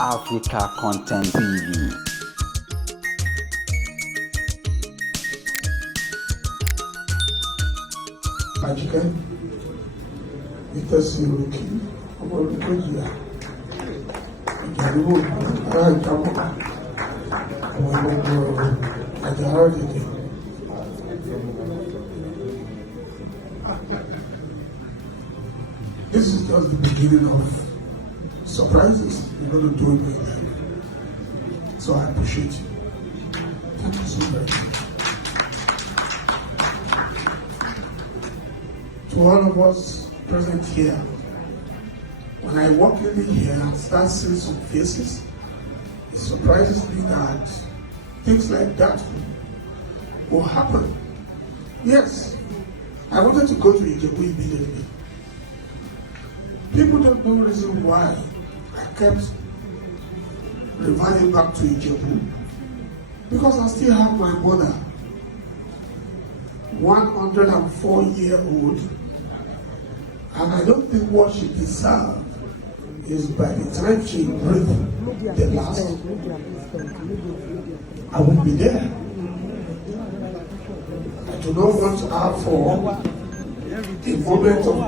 Africa Content TV. Ajike, ìtẹ̀sí òkè ọmọ olùkọ́jì à ìjàdúgbò ará ìkápọ̀ àwọn ọmọ àjàrà òdìdí. This is just the beginning of surprises you're going to do in my life. So I appreciate you. Thank you so very much. To all of us present here, when I walk in here and start seeing some faces, it surprises me that things like that will happen. Yes, I wanted to go to Ijebu immediately. People don't know the reason why I kept reverting back to Ijebu, because I still have my mother, 104-year-old, and I don't think what she deserves is by the time she breathes the last, I will be there. I do not want her for a moment of